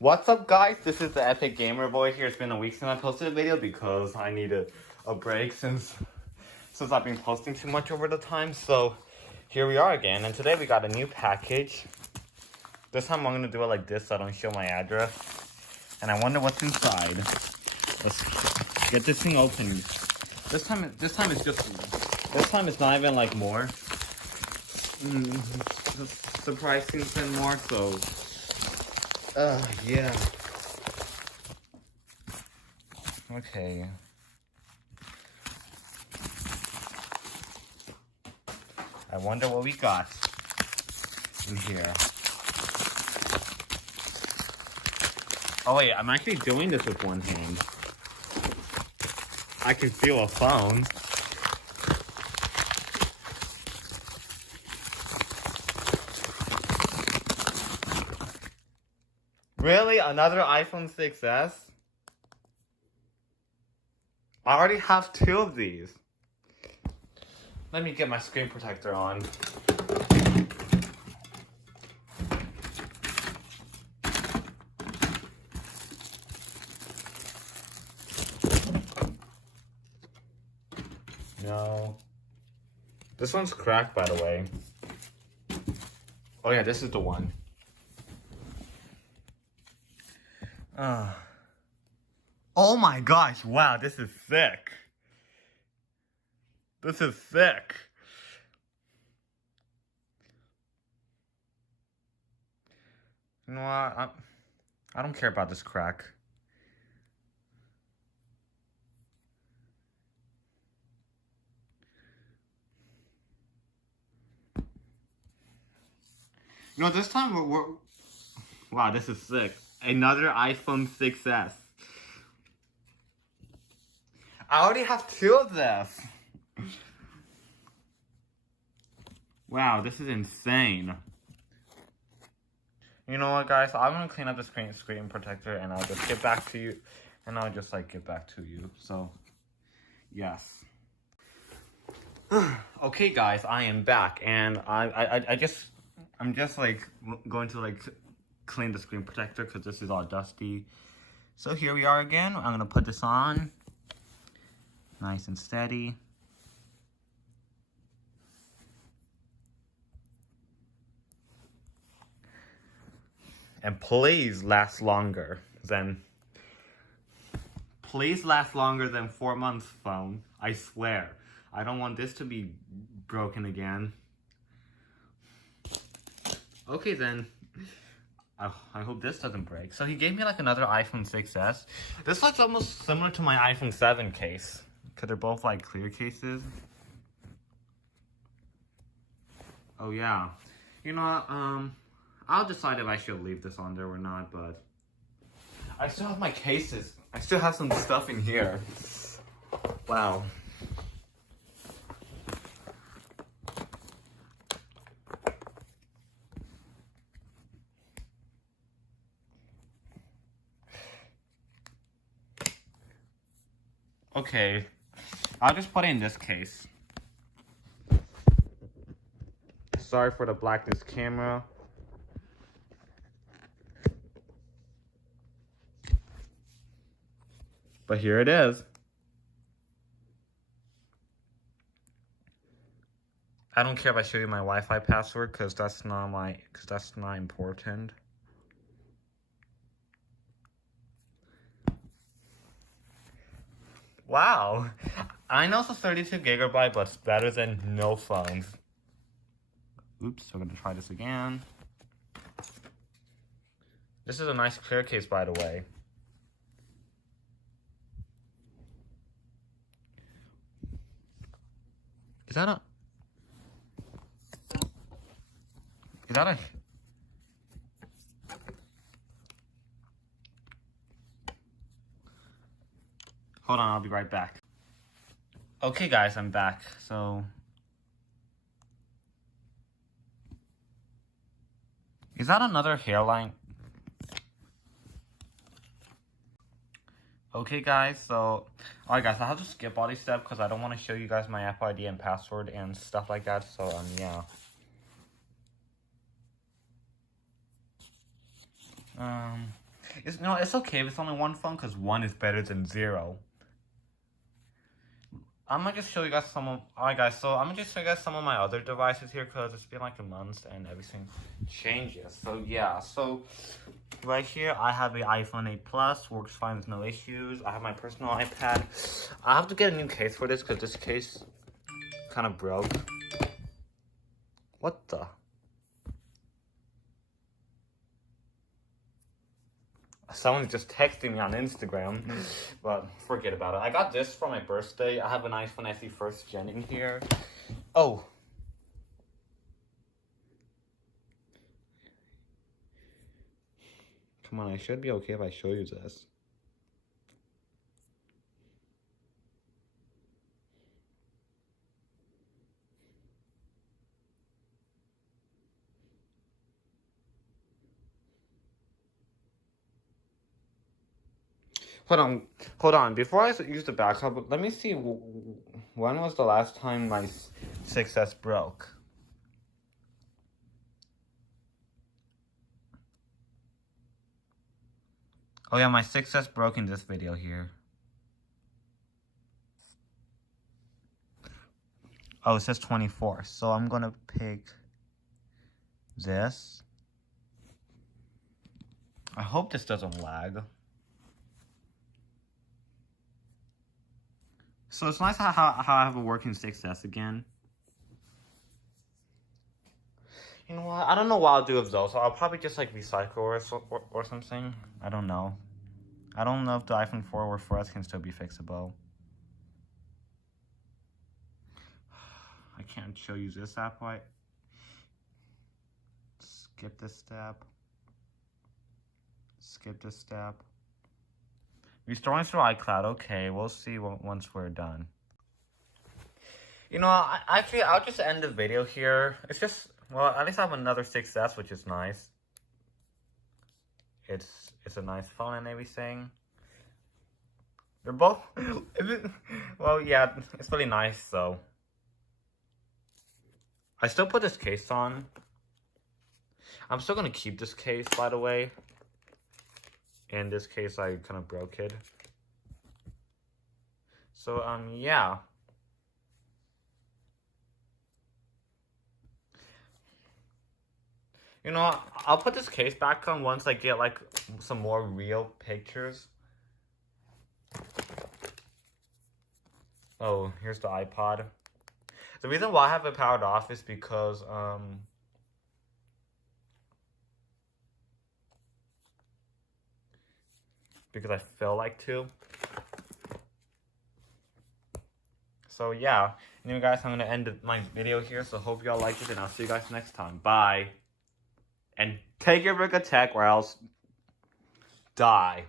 What's up, guys? This is the Epic Gamer Boy here. It's been a week since I posted a video because I needed a break since I've been posting too much over the time. So here we are again, and today we got a new package. This time I'm gonna do it like this so I don't show my address. And I wonder what's inside. Let's get this thing open. This time it's not even like more surprising than more. So yeah. Okay. I wonder what we got in here. Oh wait, I'm actually doing this with one hand. I can feel a phone. Really? Another iPhone 6s? I already have 2 of these. Let me get my screen protector on. No. This one's cracked, by the way. Oh yeah, this is the one. Oh my gosh, wow, this is sick. This is sick. You know what? I don't care about this crack. You know, this time we're wow, this is sick. Another iPhone 6s. I already have 2 of this. Wow, this is insane. You know what, guys? I'm gonna clean up the screen protector, and I'll just get back to you. And I'll just like get back to you. So, yes. Okay, guys, I am back, and I'm just like going to like clean the screen protector because this is all dusty. So here we are again. I'm gonna put this on, nice and steady. And please last longer than 4 months, phone. I swear. I don't want this to be broken again. Okay then. I hope this doesn't break. So he gave me like another iPhone 6s. This looks almost similar to my iPhone 7 case. Because they're both like clear cases. Oh yeah. You know what, I'll decide if I should leave this on there or not, but I still have my cases. I still have some stuff in here. Wow. Okay, I'll just put it in this case. Sorry for the blackness camera. But here it is. I don't care if I show you my Wi-Fi password because that's not important. Wow. I know it's a 32 gigabyte, but it's better than no phones. Oops, we're gonna try this again. This is a nice clear case, by the way. Is that a... Hold on, I'll be right back. Okay, guys, I'm back. So... Is that another hairline? Okay, guys, so... Alright, guys, I'll have to skip all these steps because I don't want to show you guys my Apple ID and password and stuff like that. So, yeah. It's okay if it's only one phone because one is better than zero. I'm gonna just show you guys some of. Alright, guys. So I'm gonna just show you guys some of my other devices here because it's been like a month and everything changes. So yeah. So right here I have an iPhone 8 Plus. Works fine with no issues. I have my personal iPad. I have to get a new case for this because this case kind of broke. What the? Someone's just texting me on Instagram, but forget about it. I got this for my birthday. I have an iPhone SE first gen in here. Oh. Come on, I should be okay if I show you this. Hold on. Before I use the backup, let me see when was the last time my 6S broke. Oh yeah, my 6S broke in this video here. Oh, it says 24, so I'm gonna pick this. I hope this doesn't lag. So it's nice how I have a working 6S again. You know what? I don't know what I'll do with those. So I'll probably just like recycle or something. I don't know. I don't know if the iPhone 4 or 4S can still be fixable. I can't show you this app right. Skip this step. Skip this step. Restoring to iCloud. Okay, we'll see once we're done. You know, actually, I'll just end the video here. It's just, well, at least I have another 6S, which is nice. It's a nice phone and everything. They're both, well, yeah, it's really nice, so. I still put this case on. I'm still gonna keep this case, by the way. In this case, I kind of broke it. So, yeah. You know, I'll put this case back on once I get, like, some more real pictures. Oh, here's the iPod. The reason why I have it powered off is because, I feel like to. So yeah, anyway guys, I'm gonna end my video here, so hope y'all liked it, and I'll see you guys next time. Bye. And take your Rick attack or else die.